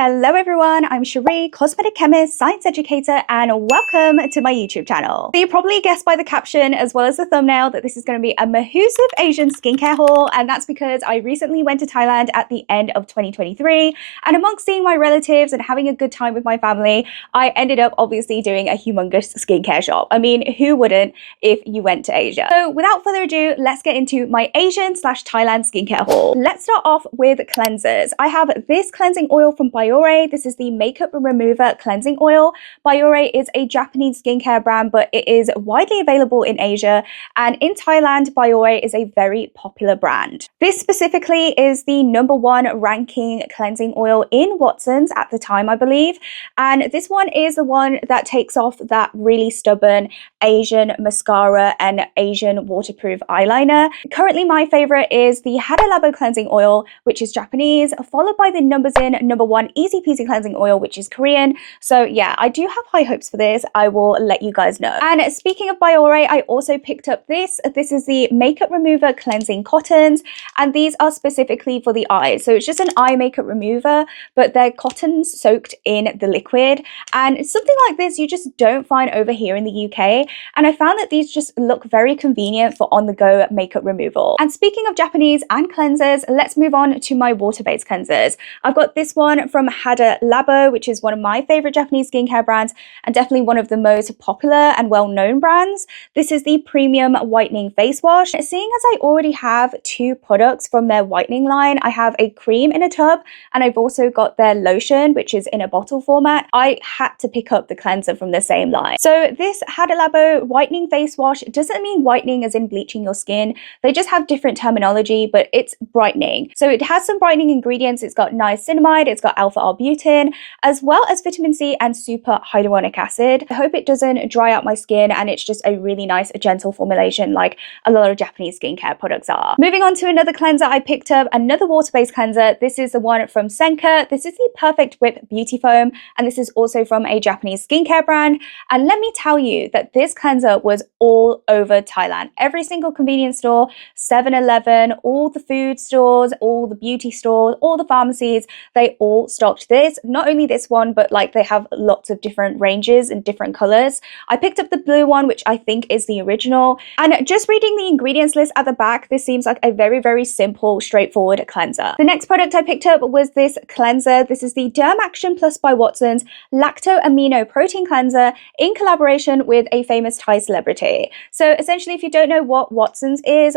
Hello everyone, I'm Cherie, cosmetic chemist, science educator, and welcome to my YouTube channel. So you probably guessed by the caption as well as the thumbnail that this is going to be a massive Asian skincare haul, and that's because I recently went to Thailand at the end of 2023, and amongst seeing my relatives and having a good time with my family, I ended up obviously doing a humongous skincare shop. I mean, who wouldn't if you went to Asia? So without further ado, let's get into my Asian/Thailand skincare haul. Let's start off with cleansers. I have this cleansing oil from Bioré. This is the Makeup Remover Cleansing Oil. Bioré is a Japanese skincare brand, but it is widely available in Asia. And in Thailand, Bioré is a very popular brand. This specifically is the #1 ranking cleansing oil in Watsons at the time, I believe. And this one is the one that takes off that really stubborn Asian mascara and Asian waterproof eyeliner. Currently, my favorite is the Hada Labo Cleansing Oil, which is Japanese, followed by the #1 Easy Peasy Cleansing Oil, which is Korean. So yeah, I do have high hopes for this. I will let you guys know. And speaking of Bioré, I also picked up this. This is the Makeup Remover Cleansing Cottons, and these are specifically for the eyes. So it's just an eye makeup remover, but they're cottons soaked in the liquid. And something like this you just don't find over here in the UK. And I found that these just look very convenient for on-the-go makeup removal. And speaking of Japanese and cleansers, let's move on to my water-based cleansers. I've got this one from Hada Labo, which is one of my favorite Japanese skincare brands and definitely one of the most popular and well-known brands. This is the Premium Whitening Face Wash. Seeing as I already have two products from their whitening line, I have a cream in a tub and I've also got their lotion, which is in a bottle format. I had to pick up the cleanser from the same line. So this Hada Labo Whitening Face Wash doesn't mean whitening as in bleaching your skin. They just have different terminology, but it's brightening. So it has some brightening ingredients. It's got niacinamide, it's got alpha-arbutin, as well as vitamin C and super hyaluronic acid. I hope it doesn't dry out my skin and it's just a really nice, gentle formulation like a lot of Japanese skincare products are. Moving on to another cleanser, I picked up another water-based cleanser. This is the one from Senka. This is the Perfect Whip Beauty Foam, and this is also from a Japanese skincare brand. And let me tell you that this cleanser was all over Thailand. Every single convenience store, 7-Eleven, all the food stores, all the beauty stores, all the pharmacies, they all stocked this. Not only this one, but like they have lots of different ranges and different colors. I picked up the blue one, which I think is the original. And just reading the ingredients list at the back, this seems like a very simple, straightforward cleanser. The next product I picked up was this cleanser. This is the Dermaction Plus by Watsons Lacto Amino Protein Cleanser in collaboration with a famous Thai celebrity. So essentially, if you don't know what Watsons is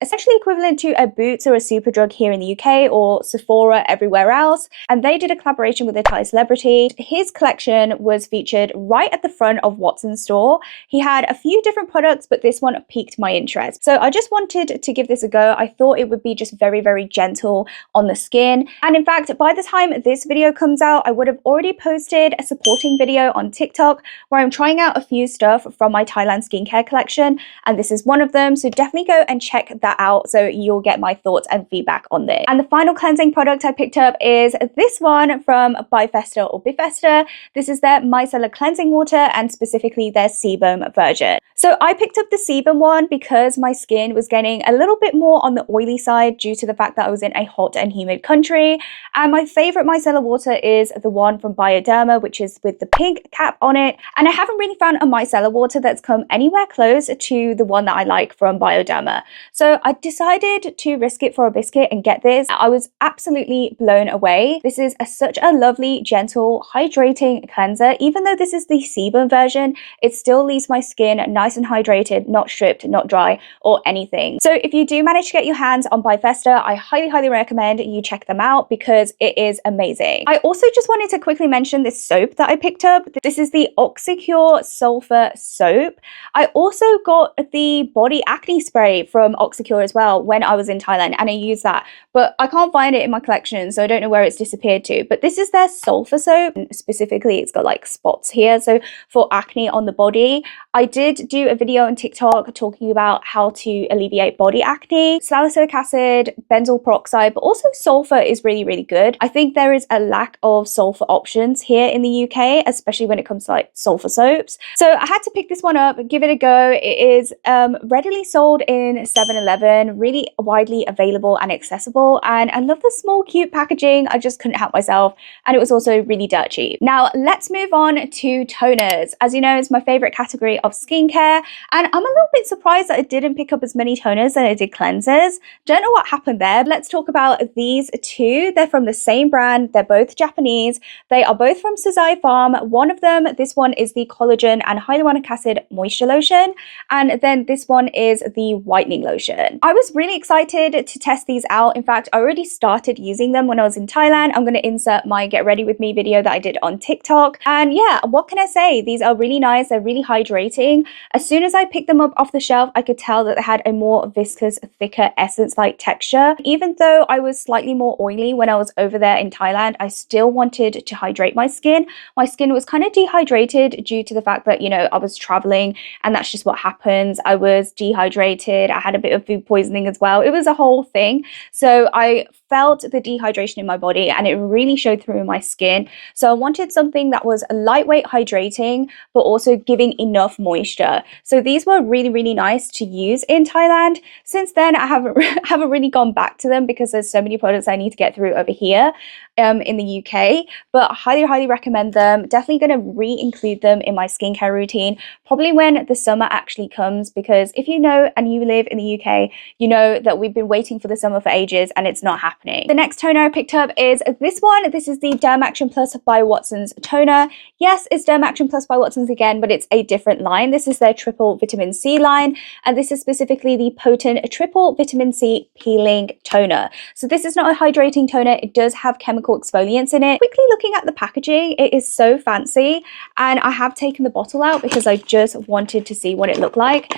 essentially equivalent to a Boots or a Superdrug here in the UK or Sephora everywhere else. And they did a collaboration with a Thai celebrity. His collection was featured right at the front of Watsons store. He had a few different products, but this one piqued my interest. So I just wanted to give this a go. I thought it would be just very gentle on the skin. And in fact, by the time this video comes out, I would have already posted a supporting video on TikTok where I'm trying out a few stuff from my Thailand skincare collection. And this is one of them. So definitely go and check that out so you'll get my thoughts and feedback on this. And the final cleansing product I picked up is this one from Bifesta or Bifesta. This is their Micellar cleansing water and specifically their Sebum version. So I picked up the Sebum one because my skin was getting a little bit more on the oily side due to the fact that I was in a hot and humid country. And my favorite micellar water is the one from Bioderma, which is with the pink cap on it. And I haven't really found a micellar water that's come anywhere close to the one that I like from Bioderma. So I decided to risk it for a biscuit and get this. I was absolutely blown away. This is such a lovely, gentle, hydrating cleanser. Even though this is the Sebum version, it still leaves my skin nice and hydrated, not stripped, not dry, or anything. So if you do manage to get your hands on Bifesta, I highly recommend you check them out because it is amazing. I also just wanted to quickly mention this soap that I picked up. This is the Oxecure Sulfur soap. I also got the body acne spray from Oxecure as well when I was in Thailand, and I used that, but I can't find it in my collection, so I don't know where it's disappeared to. But this is their sulfur soap, and specifically it's got like spots here, so for acne on the body. I did do a video on TikTok talking about how to alleviate body acne. Salicylic acid, benzoyl peroxide, but also sulfur is really good. I think there is a lack of sulfur options here in the UK, especially when it comes to like sulfur soaps. So So I had to pick this one up, give it a go. It is readily sold in 7-Eleven, really widely available and accessible. And I love the small, cute packaging. I just couldn't help myself. And it was also really dirt cheap. Now, let's move on to toners. As you know, it's my favorite category of skincare. And I'm a little bit surprised that I didn't pick up as many toners than I did cleansers. Don't know what happened there. Let's talk about these two. They're from the same brand. They're both Japanese. They are both from Sozai Farm. One of them, this one is the Collagen and Hyaluronic Acid Moisture Lotion. And then this one is the Whitening Lotion. I was really excited to test these out. In fact, I already started using them when I was in Thailand. I'm going to insert my Get Ready With Me video that I did on TikTok. And yeah, what can I say? These are really nice. They're really hydrating. As soon as I picked them up off the shelf, I could tell that they had a more viscous, thicker essence-like texture. Even though I was slightly more oily when I was over there in Thailand, I still wanted to hydrate my skin. My skin was kind of dehydrated due to the fact that, you know, I was traveling and that's just what happens. I was dehydrated. I had a bit of food poisoning as well. It was a whole thing. So I felt the dehydration in my body and it really showed through in my skin. So I wanted something that was lightweight hydrating, but also giving enough moisture. So these were really, really nice to use in Thailand. Since then, I haven't really gone back to them because there's so many products I need to get through over here in the UK, but I highly, highly recommend them. Definitely going to re-include them in my skincare routine, probably when the summer actually comes, because if you know and you live in the UK, you know that we've been waiting for the summer for ages and it's not happening. The next toner I picked up is this one. This is the Dermaction Plus by Watsons toner. Yes, it's Dermaction Plus by Watsons again, but it's a different line. This is their triple vitamin C line, and this is specifically the potent triple vitamin C peeling toner. So this is not a hydrating toner. It does have chemical exfoliants in it. Quickly looking at the packaging, it is so fancy, and I have taken the bottle out because I just wanted to see what it looked like.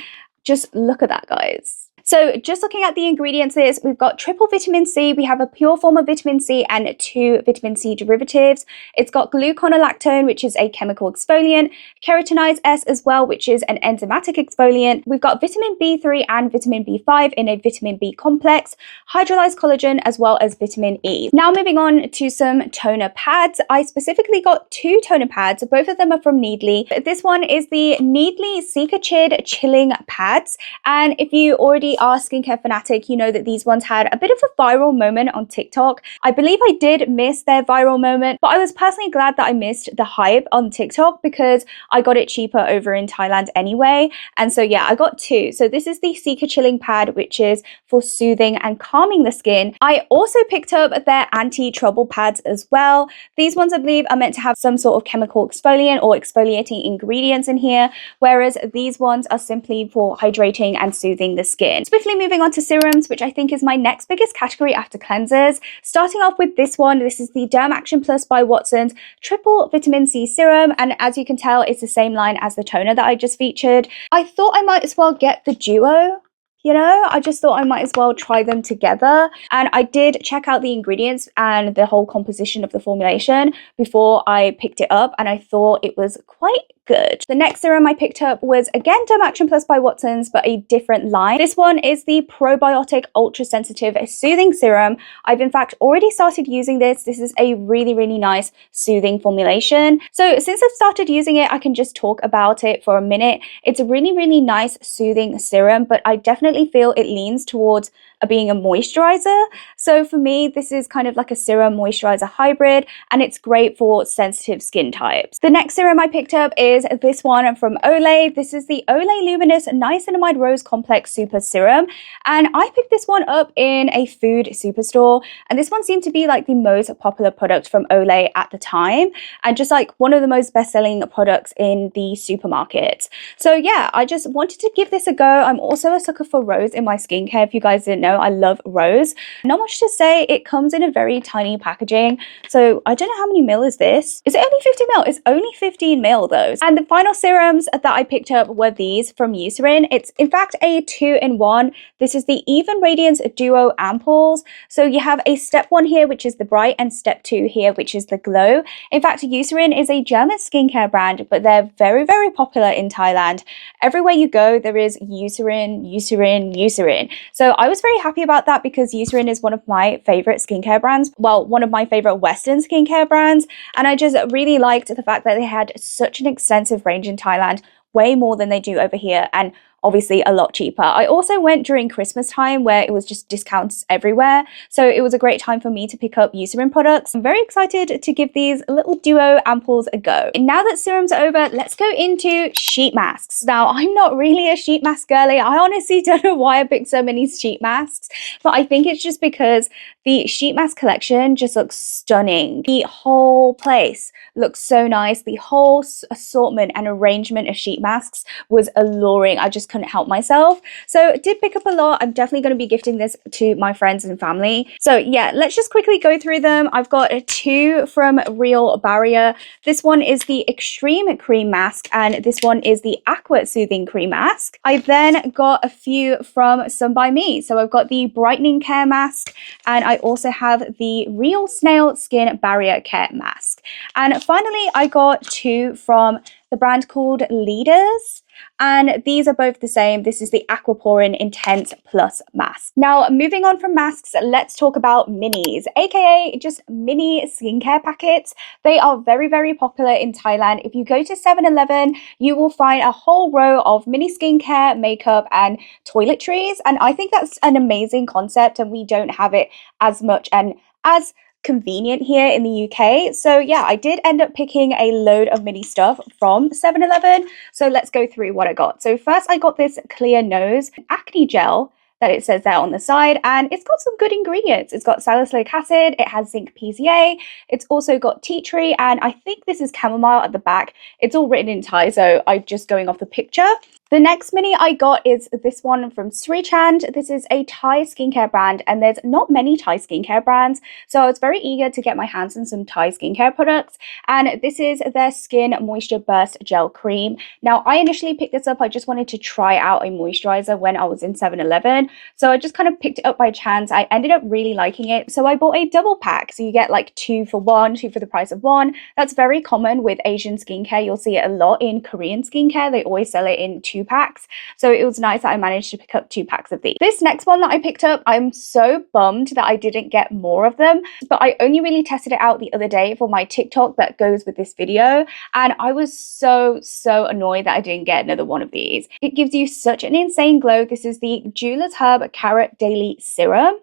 Just look at that, guys. So just looking at the ingredients, we've got triple vitamin C, we have a pure form of vitamin C and 2 vitamin C derivatives. It's got gluconolactone, which is a chemical exfoliant, keratinase S as well, which is an enzymatic exfoliant. We've got vitamin B3 and vitamin B5 in a vitamin B complex, hydrolyzed collagen, as well as vitamin E. Now moving on to some toner pads. I specifically got 2 toner pads. Both of them are from Needly. This one is the Needly Cicachid Chilling Pads. And if you already are a skincare fanatic, you know that these ones had a bit of a viral moment on TikTok. I believe I did miss their viral moment, but I was personally glad that I missed the hype on TikTok because I got it cheaper over in Thailand anyway. And so yeah, I got 2. So this is the Cica Chilling Pad, which is for soothing and calming the skin. I also picked up their anti-trouble pads as well. These ones I believe are meant to have some sort of chemical exfoliant or exfoliating ingredients in here, whereas these ones are simply for hydrating and soothing the skin. Swiftly moving on to serums, which I think is my next biggest category after cleansers. Starting off with this one, this is the Dermaction Plus by Watsons Triple Vitamin C Serum, and as you can tell, it's the same line as the toner that I just featured. I thought I might as well get the duo. You know, I just thought I might as well try them together. And I did check out the ingredients and the whole composition of the formulation before I picked it up, and I thought it was quite good. The next serum I picked up was again Dermaction Plus by Watsons, but a different line. This one is the Probiotic Ultra Sensitive Soothing Serum. I've in fact already started using this. This is a really, really nice soothing formulation. So since I've started using it, I can just talk about it for a minute. It's a really, really nice soothing serum, but I definitely feel it leans towards being a moisturizer. So for me, this is kind of like a serum moisturizer hybrid, and it's great for sensitive skin types. The next serum I picked up is this one from Olay. This is the Olay Luminous Niacinamide Rose Complex Super Serum, and I picked this one up in a food superstore, and this one seemed to be like the most popular product from Olay at the time, and just like one of the most best-selling products in the supermarket. So yeah, I just wanted to give this a go. I'm also a sucker for rose in my skincare. If you guys didn't know, I love rose. Not much to say. It comes in a very tiny packaging. So I don't know how many mil is this. Is it only 50 mil? It's only 15 mil though. And the final serums that I picked up were these from Eucerin. It's in fact a 2-in-1. This is the Even Radiance Duo Ampoules. So you have a step 1 here, which is the bright, and step 2 here, which is the glow. In fact, Eucerin is a German skincare brand, but they're very, very popular in Thailand. Everywhere you go, there is Eucerin, Eucerin, Eucerin. So I was very happy about that because Eucerin is one of my favorite skincare brands. Well, one of my favorite Western skincare brands. And I just really liked the fact that they had such an extensive range in Thailand way more than they do over here, and obviously a lot cheaper. I also went during Christmas time where it was just discounts everywhere, so it was a great time for me to pick up Eucerin products. I'm very excited to give these little duo ampoules a go. And now that serums are over, let's go into sheet masks. Now, I'm not really a sheet mask girly. I honestly don't know why I picked so many sheet masks, but I think it's just because the sheet mask collection just looks stunning. The whole place looks so nice. The whole assortment and arrangement of sheet masks was alluring. I just couldn't help myself. So I did pick up a lot. I'm definitely going to be gifting this to my friends and family. So yeah, let's just quickly go through them. I've got 2 from Real Barrier. This one is the Extreme Cream Mask, and this one is the Aqua Soothing Cream Mask. I then got a few from Some By Me. So I've got the Brightening Care Mask, and I also have the Real Snail Skin Barrier Care Mask. And finally, I got 2 from the brand called Leaders, and these are both the same. This is the Aquaporin Intense Plus Mask. Now, moving on from masks, let's talk about minis, aka just mini skincare packets. They are very, very popular in Thailand. If you go to 7-Eleven, you will find a whole row of mini skincare, makeup, and toiletries, and I think that's an amazing concept, and we don't have it as much and as convenient here in the UK. So yeah, I did end up picking a load of mini stuff from 7-Eleven. So let's go through what I got. So first I got this clear nose acne gel that it says there on the side, and it's got some good ingredients. It's got salicylic acid, it has zinc PCA, it's also got tea tree, and I think this is chamomile at the back. It's all written in Thai, so I'm just going off the picture. The next mini I got is this one from Shirojyun. This is a Thai skincare brand, and there's not many Thai skincare brands, so I was very eager to get my hands on some Thai skincare products, and this is their Skin Moisture Burst Gel Cream. Now, I initially picked this up, I just wanted to try out a moisturizer when I was in 7-Eleven, so I just kind of picked it up by chance. I ended up really liking it, so I bought a double pack, so you get like 2 for 1, 2 for the price of 1. That's very common with Asian skincare. You'll see it a lot in Korean skincare. They always sell it in 2 packs, so it was nice that I managed to pick up 2 packs of these. This next one that I picked up, I'm so bummed that I didn't get more of them, but I only really tested it out the other day for my TikTok that goes with this video, and I was so annoyed that I didn't get another one of these. It gives you such an insane glow. This is the Jeweler's Herb Carrot Daily Serum,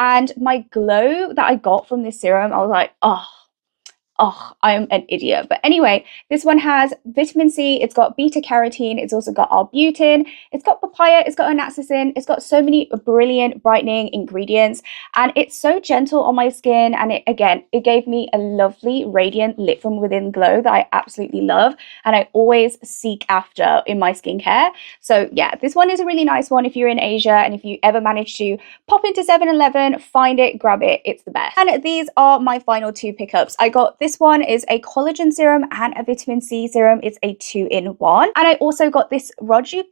and my glow that I got from this serum, I was like, oh, I'm an idiot. But anyway, this one has vitamin C, it's got beta carotene, it's also got arbutin, it's got papaya, it's got anaxacin, it's got so many brilliant brightening ingredients, and it's so gentle on my skin, and it gave me a lovely radiant lit from within glow that I absolutely love, and I always seek after in my skincare. So yeah, this one is a really nice one if you're in Asia, and if you ever manage to pop into 7-Eleven, find it, grab it, it's the best. And these are my final 2 pickups. I got this one is a collagen serum and a vitamin C serum. It's a 2-in-1. And I also got this Rohto,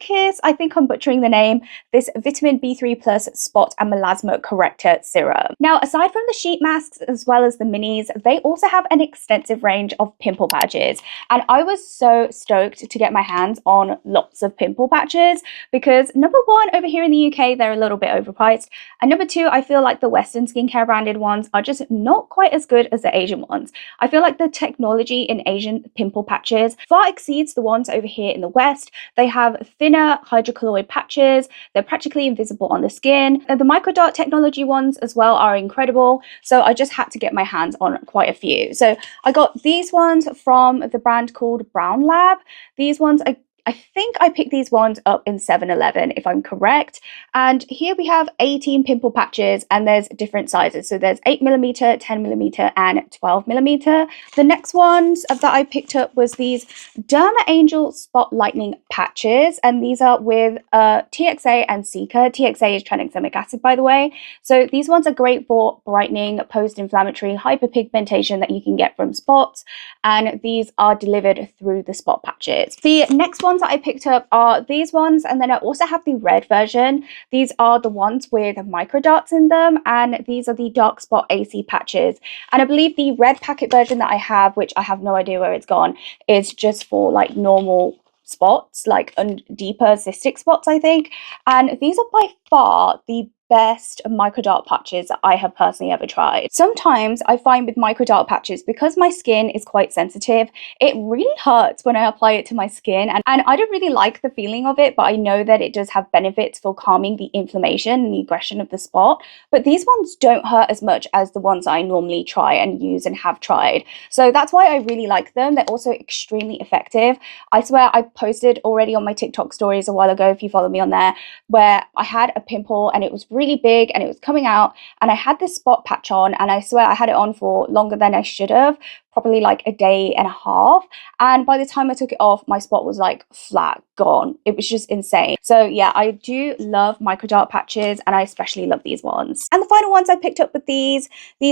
I think I'm butchering the name, this vitamin B3 plus spot and melasma corrector serum. Now, aside from the sheet masks as well as the minis, they also have an extensive range of pimple patches. And I was so stoked to get my hands on lots of pimple patches because number 1, over here in the UK, they're a little bit overpriced. And number 2, I feel like the Western skincare branded ones are just not quite as good as the Asian ones. I feel like the technology in Asian pimple patches far exceeds the ones over here in the West. They have thinner hydrocolloid patches, they're practically invisible on the skin, and the microdot technology ones as well are incredible, so I just had to get my hands on quite a few. So I got these ones from the brand called Brown Lab. These ones I think I picked these ones up in 7-Eleven, if I'm correct. And here we have 18 pimple patches, and there's different sizes. So there's 8mm, 10mm, and 12mm. The next ones that I picked up was these Derma Angel Spot Lightening Patches, and these are with TXA and Senka. TXA is tranexamic acid, by the way. So these ones are great for brightening, post-inflammatory hyperpigmentation that you can get from spots, and these are delivered through the spot patches. The next one that I picked up are these ones, and then I also have the red version. These are the ones with microdots in them, and these are the dark spot AC patches. And I believe the red packet version that I have, which I have no idea where it's gone, is just for like normal spots, like deeper cystic spots, I think. And these are by far the best micro dark patches that I have personally ever tried. Sometimes I find with micro dark patches, because my skin is quite sensitive, it really hurts when I apply it to my skin, and I don't really like the feeling of it, but I know that it does have benefits for calming the inflammation and the aggression of the spot. But these ones don't hurt as much as the ones I normally try and use and have tried. So that's why I really like them. They're also extremely effective. I swear I posted already on my TikTok stories a while ago, if you follow me on there, where I had a pimple and it was really big and it was coming out, and I had this spot patch on, and I swear I had it on for longer than I should have, probably like a day and a half, and by the time I took it off, my spot was like flat gone. It was just insane. So yeah, I do love micro dark patches, and I especially love these ones. And the final ones I picked up with these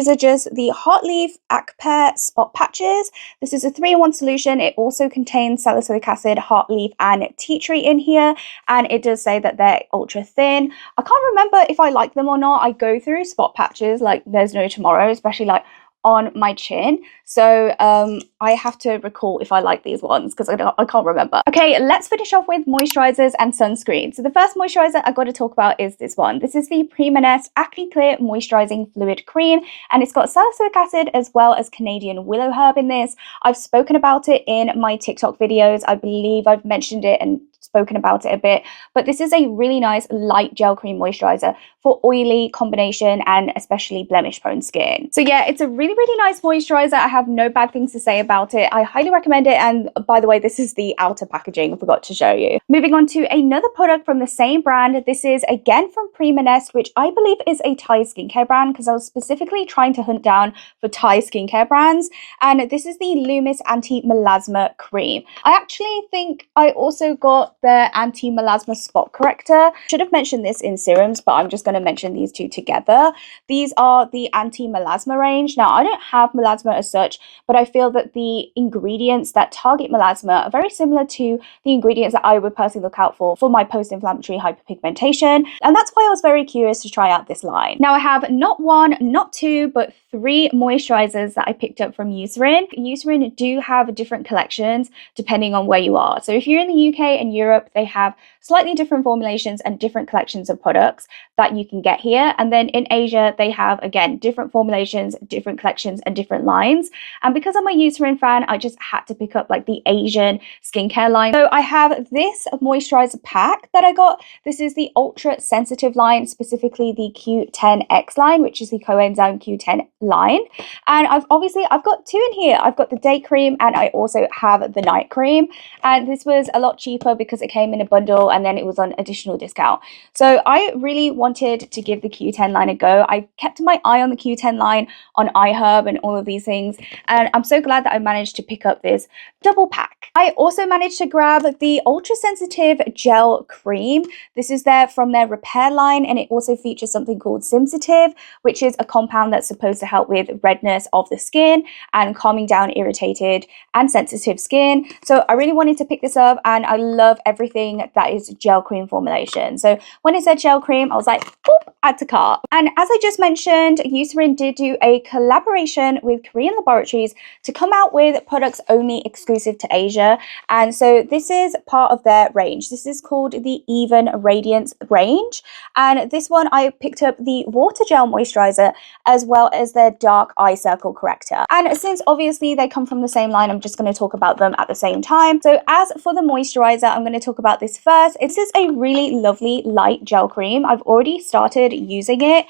are just the Heart Leaf Acapare Spot Patches. This is a 3-in-1 solution. It also contains salicylic acid, heart leaf, and tea tree in here, and it does say that they're ultra thin. I can't remember if I like them or not. I go through spot patches like there's no tomorrow, especially like on my chin. So I have to recall if I like these ones because I can't remember. Okay, let's finish off with moisturizers and sunscreen. So the first moisturizer I got to talk about is this one. This is the Premanesque Acne Clear Moisturizing Fluid Cream, and it's got salicylic acid as well as Canadian willow herb in this. I've spoken about it in my TikTok videos. I believe I've mentioned it and spoken about it a bit, but this is a really nice light gel cream moisturizer for oily combination and especially blemish prone skin. So yeah, it's a really nice moisturizer. I have no bad things to say about it. I highly recommend it, and by the way, this is the outer packaging, I forgot to show you. Moving on to another product from the same brand. This is again from Premanesque, which I believe is a Thai skincare brand, because I was specifically trying to hunt down for Thai skincare brands, and this is the Lumis Anti-Melasma Cream. I actually think I also got their anti-melasma spot corrector. Should have mentioned this in serums, but I'm just going to mention these two together. These are the anti-melasma range. Now, I don't have melasma as such, but I feel that the ingredients that target melasma are very similar to the ingredients that I would personally look out for my post-inflammatory hyperpigmentation, and that's why I was very curious to try out this line. Now, I have not one, not two, but 3 moisturizers that I picked up from Eucerin. Eucerin do have different collections depending on where you are. So if you're in the UK and Europe, they have slightly different formulations and different collections of products that you can get here. And then in Asia, they have, again, different formulations, different collections, and different lines. And because I'm a Eucerin fan, I just had to pick up like the Asian skincare line. So I have this moisturizer pack that I got. This is the ultra sensitive line, specifically the Q10X line, which is the coenzyme Q10 line. And I've got 2 in here. I've got the day cream and I also have the night cream. And this was a lot cheaper because it came in a bundle and then it was on additional discount. So I really wanted to give the Q10 line a go. I kept my eye on the Q10 line on iHerb and all of these things, and I'm so glad that I managed to pick up this double pack. I also managed to grab the ultra sensitive gel cream. This is from their repair line, and it also features something called Simsitive, which is a compound that's supposed to help with redness of the skin and calming down irritated and sensitive skin. So I really wanted to pick this up, and I love everything that is gel cream formulation. So when it said gel cream, I was like, boop, add to cart. And as I just mentioned, Eucerin did do a collaboration with Korean laboratories to come out with products only exclusive to Asia. And so this is part of their range. This is called the Even Radiance range. And this one, I picked up the water gel moisturizer as well as their dark eye circle corrector. And since obviously they come from the same line, I'm just going to talk about them at the same time. So as for the moisturizer, I'm going to talk about this first. This is a really lovely light gel cream. I've already started using it.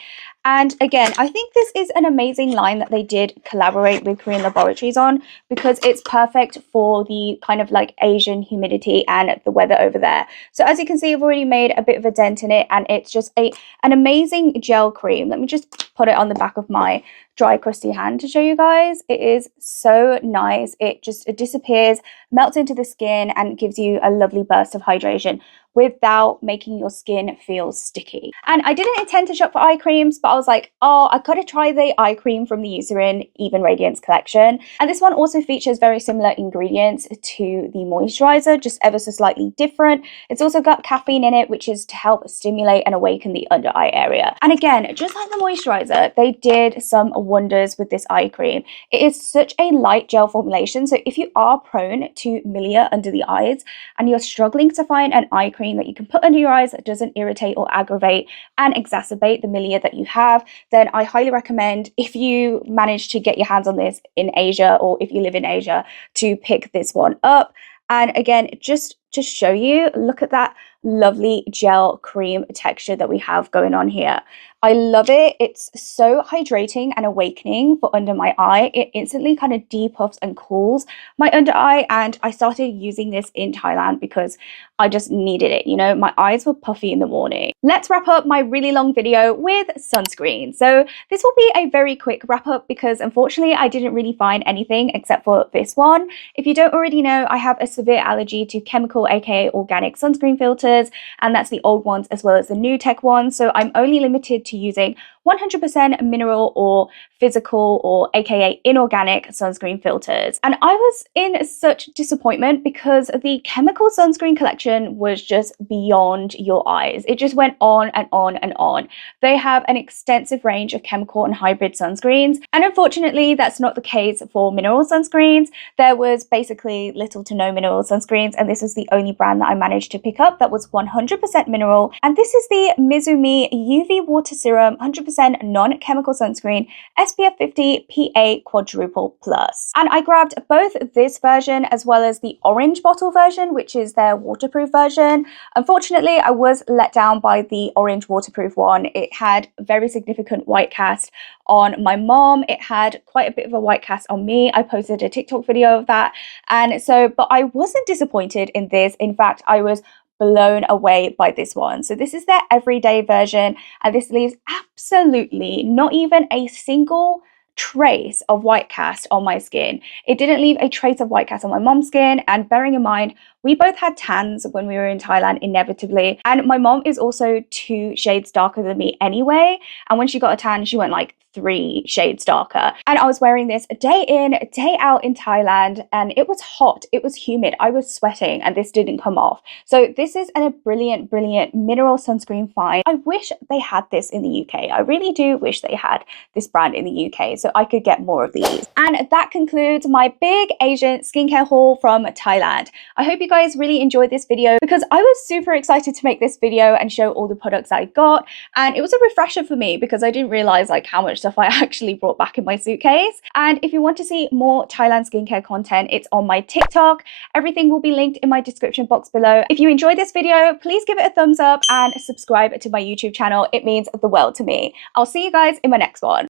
And again, I think this is an amazing line that they did collaborate with Korean laboratories on, because it's perfect for the kind of like Asian humidity and the weather over there. So as you can see, I've already made a bit of a dent in it, and it's just an amazing gel cream. Let me just put it on the back of my dry crusty hand to show you guys. It is so nice. It disappears, melts into the skin, and gives you a lovely burst of hydration without making your skin feel sticky. And I didn't intend to shop for eye creams, but I was like, oh, I gotta try the eye cream from the Eucerin Even Radiance collection. And this one also features very similar ingredients to the moisturizer, just ever so slightly different. It's also got caffeine in it, which is to help stimulate and awaken the under eye area. And again, just like the moisturizer, they did some wonders with this eye cream. It is such a light gel formulation, so if you are prone to milia under the eyes and you're struggling to find an eye cream cream that you can put under your eyes that doesn't irritate or aggravate and exacerbate the milia that you have, then I highly recommend, if you manage to get your hands on this in Asia or if you live in Asia, to pick this one up. And again, just to show you, look at that lovely gel cream texture that we have going on here. I love it. It's so hydrating and awakening for under my eye. It instantly kind of depuffs and cools my under eye, and I started using this in Thailand because I just needed it. You know, my eyes were puffy in the morning. Let's wrap up my really long video with sunscreen. So this will be a very quick wrap up because unfortunately I didn't really find anything except for this one. If you don't already know, I have a severe allergy to chemical, aka organic sunscreen filters, and that's the old ones as well as the new tech ones. So I'm only limited to using 100% mineral or physical or aka inorganic sunscreen filters. And I was in such disappointment because the chemical sunscreen collection was just beyond your eyes. It just went on and on and on. They have an extensive range of chemical and hybrid sunscreens, and unfortunately that's not the case for mineral sunscreens. There was basically little to no mineral sunscreens, and this was the only brand that I managed to pick up that was 100% mineral, and this is the Mizumi UV Water Serum 100% non-chemical sunscreen SPF 50 PA quadruple plus. And I grabbed both this version as well as the orange bottle version, which is their waterproof version. Unfortunately, I was let down by the orange waterproof one. It had very significant white cast on my mom. It had quite a bit of a white cast on me. I posted a TikTok video of that. And so, but I wasn't disappointed in this. In fact, I was blown away by this one. So this is their everyday version, and this leaves absolutely not even a single trace of white cast on my skin. It didn't leave a trace of white cast on my mom's skin, and bearing in mind we both had tans when we were in Thailand inevitably, and my mom is also 2 shades darker than me anyway, and when she got a tan she went like 3 shades darker. And I was wearing this day in, day out in Thailand, and it was hot, it was humid, I was sweating, and this didn't come off. So this is a brilliant, brilliant mineral sunscreen find. I wish they had this in the UK. I really do wish they had this brand in the UK so I could get more of these. And that concludes my big Asian skincare haul from Thailand. I hope you guys really enjoyed this video because I was super excited to make this video and show all the products I got, and it was a refresher for me because I didn't realize like how much stuff I actually brought back in my suitcase. And if you want to see more Thailand skincare content, it's on my TikTok. Everything will be linked in my description box below. If you enjoyed this video, please give it a thumbs up and subscribe to my YouTube channel. It means the world to me. I'll see you guys in my next one.